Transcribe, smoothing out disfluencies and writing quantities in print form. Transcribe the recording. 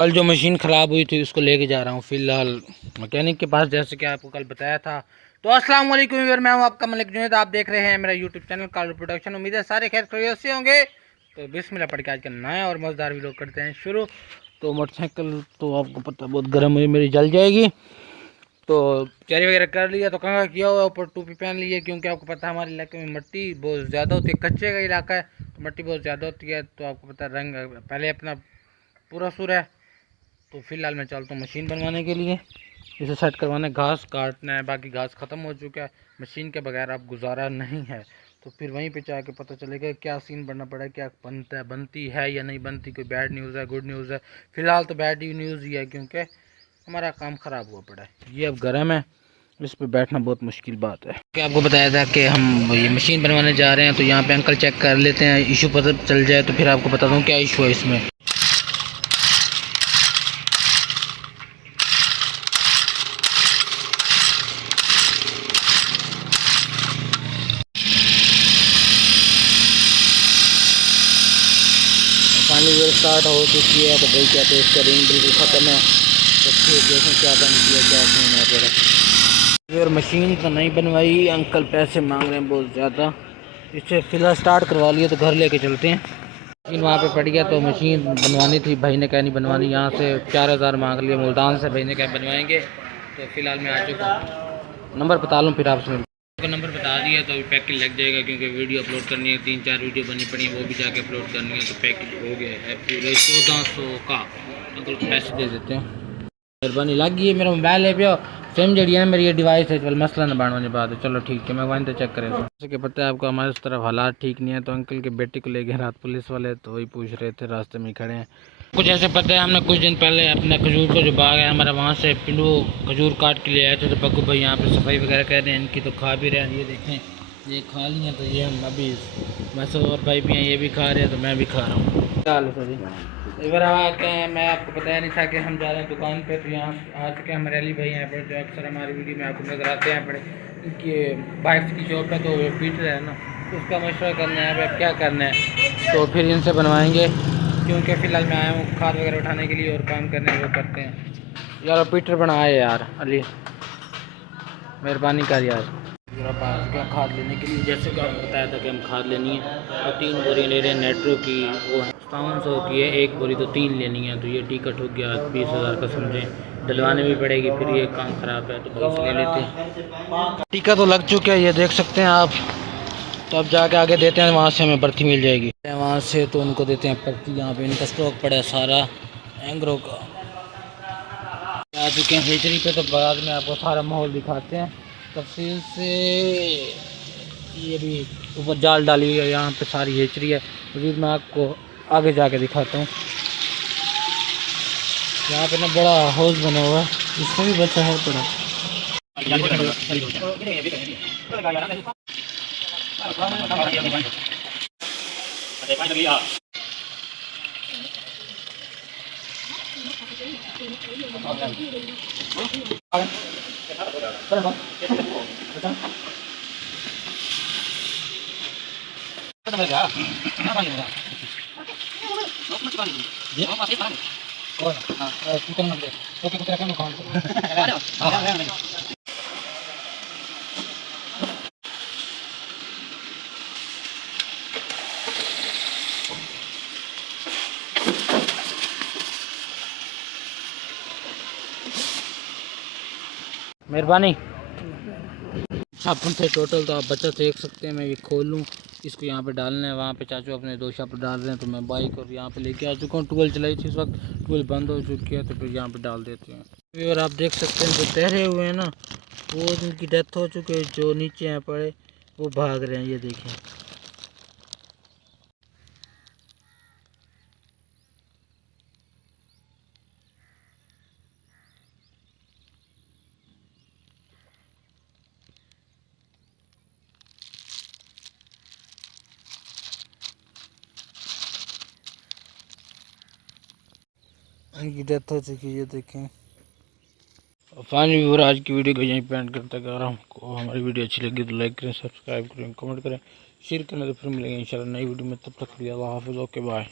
कल जो मशीन ख़राब हुई थी उसको लेके जा रहा हूँ फ़िलहाल मैकेनिक के पास, जैसे कि आपको कल बताया था। तो अस्सलाम वालेकुम व्यूअर, मैं हूँ आपका मलिक जुनैद। आप देख रहे हैं मेरा यूट्यूब चैनल कालू प्रोडक्शन। उम्मीद है सारे खैर खैरियत से होंगे। तो बिस्मिल्लाह पढ़ के आज का नया और मज़ेदार वीडियो करते हैं शुरू। तो मोटरसाइकिल तो आपको पता बहुत गर्म हुई, मेरी जल जाएगी। तो तैयारी वगैरह कर लिया, तो कंघा किया हुआ, ऊपर टोपी पहन ली है, क्योंकि आपको पता है हमारे इलाके में मिट्टी बहुत ज़्यादा होती है, कच्चे का इलाका है तो मिट्टी बहुत ज़्यादा होती है। तो आपको पता है रंग पहले अपना पूरा सुर है। तो फिलहाल मैं चलता हूँ मशीन बनवाने के लिए, इसे सेट करवाना है, घास काटना है, बाकी घास ख़त्म हो चुका है। मशीन के बगैर अब गुजारा नहीं है। तो फिर वहीं पे जाके पता चलेगा क्या सीन बनना पड़ा है, क्या बनता है, बनती है या नहीं बनती, कोई बैड न्यूज़ है गुड न्यूज़ है। फ़िलहाल तो बैड न्यूज़ ही है, क्योंकि हमारा काम ख़राब हुआ पड़ा है। ये अब गर्म है, इस पर बैठना बहुत मुश्किल बात है। क्या आपको बताया था कि हम ये मशीन बनवाने जा रहे हैं, तो यहाँ पे अंकल चेक कर लेते हैं, इशू पता चल जाए तो फिर आपको बता दूँ क्या इशू है इसमें। पानी जो स्टार्ट हो चुकी है, तो भाई कहते हैं इसका रिंग बिल्कुल ख़त्म है। तो फिर देखें क्या बनती है, क्या सीन है पड़ा। और मशीन तो नहीं बनवाई, अंकल पैसे मांग रहे हैं बहुत ज़्यादा। इसे फिलहाल स्टार्ट करवा लिए, तो घर लेके चलते हैं। मशीन वहाँ पे पड़ गया, तो मशीन बनवानी थी, भाई ने कहा नहीं बनवानी, यहाँ से 4000 मांग लिए मुल्तान से, भाई ने कहा बनवाएंगे। तो फिलहाल मैं आ चुका हूँ, नंबर बता लूँ फिर आपसे का नंबर बता दिया, तो अभी पैकेज लग जाएगा, क्योंकि वीडियो अपलोड करनी है, 3-4 वीडियो बननी पड़ी है, वो भी जाके अपलोड करनी है। तो पैकेज हो गया है पूरे 1400 का। अंकल को पैसे दे देते हैं, मेहरबानी लग गई है। मेरा मोबाइल है पियो सेम जड़ी है मेरी, ये डिवाइस है, चल मसला ना बनवाने बात है। चलो ठीक है, मैं वहीं तो चेक करें। जैसे कि पता है आपको हमारे उस तरफ हालात ठीक नहीं है, तो अंकल के बेटे को ले गए रात पुलिस वाले, तो वही पूछ रहे थे, रास्ते में खड़े हैं। कुछ ऐसे पता है, हमने कुछ दिन पहले अपने खजूर का जो बाग है हमारा, वहाँ से पिंडू खजूर काट के ले आए थे। तो बग्गू भाई यहाँ पे सफाई वगैरह कर रहे हैं इनकी, तो खा भी रहे हैं। ये देखें, ये खा ली हैं, तो ये हम अभी मैसो और भाई भी हैं, ये भी खा रहे हैं, तो मैं भी खा रहा हूँ। चाल सर इधर आके मैं आपको बताया नहीं था कि हम जा रहे हैं दुकान पे। तो यहाँ आ चुके हैं हमारे अली भाई यहाँ पर, जो अक्सर हमारी वीडियो में आपको नजर आते हैं बड़े। इनकी बाइक की शॉप है, तो पीट रहे हैं ना, तो उसका मशवरा करना है अब क्या करना है। तो फिर इनसे बनवाएंगे, क्योंकि फ़िलहाल मैं आया हूँ खाद वगैरह उठाने के लिए, और काम करने वो करते हैं। यार पीटर बनाए यार अली, मेहरबानी कर यार। मेरा पास क्या खाद लेने के लिए, जैसे कि आपको बताया था कि हम खाद लेनी है, तो 3 बोरी ले रहे हैं नेट्रो की, वो 5700 की है एक बोरी, तो 3 लेनी है। तो ये टिकट हो गया 20,000 का, समझें डलवाने भी पड़ेगी, फिर ये काम ख़राब है तो बहुत ले लेते हैं। टिकट तो लग चुका है, ये देख सकते हैं आप। तो अब जाके आगे देते हैं, वहाँ से हमें भर्ती मिल जाएगी, वहाँ से तो उनको देते हैं भर्ती। यहाँ पे इनका स्टॉक पड़ा है सारा एंग्रो का। आ चुके हैं हेचरी पे, तो बाद में आपको सारा माहौल दिखाते हैं तफसील से। ये भी ऊपर जाल डाली हुई है, यहाँ पे सारी हेचरी है। मजीद मैं आपको आगे जाके दिखाता हूँ। यहाँ पे ना बड़ा हाउस बना हुआ है, इसमें भी बच्चा है पड़ा। मेहरबानी छापन थे टोटल, तो आप बचत देख सकते हैं। मैं ये खोल लूँ, इसको यहाँ पे डालना है, वहाँ पे चाचू अपने 2 शॉप डाल रहे हैं, तो मैं बाइक और यहाँ पे लेके आ चुका हूँ। ट्वेल चलाई थी इस वक्त, ट्वेल बंद हो चुकी है, तो फिर यहाँ पे डाल देते हैं। और आप देख सकते हैं जो तैरे हुए हैं ना, वो जिनकी डेथ हो चुकी है, जो नीचे हैं पड़े, वो भाग रहे हैं, ये देखें। इनकी डेथ हो चुकी है, ये देखें। फाइनली व्यूअर, आज की वीडियो को यहीं पे एंड करते जा रहा हूँ। को हमारी वीडियो अच्छी लगी तो लाइक करें, सब्सक्राइब करें, कमेंट करें, शेयर करें। तो फिर मिलेंगे इंशाल्लाह नई वीडियो में, तब तक के लिए अल्लाह हाफ़िज़, ओके बाय।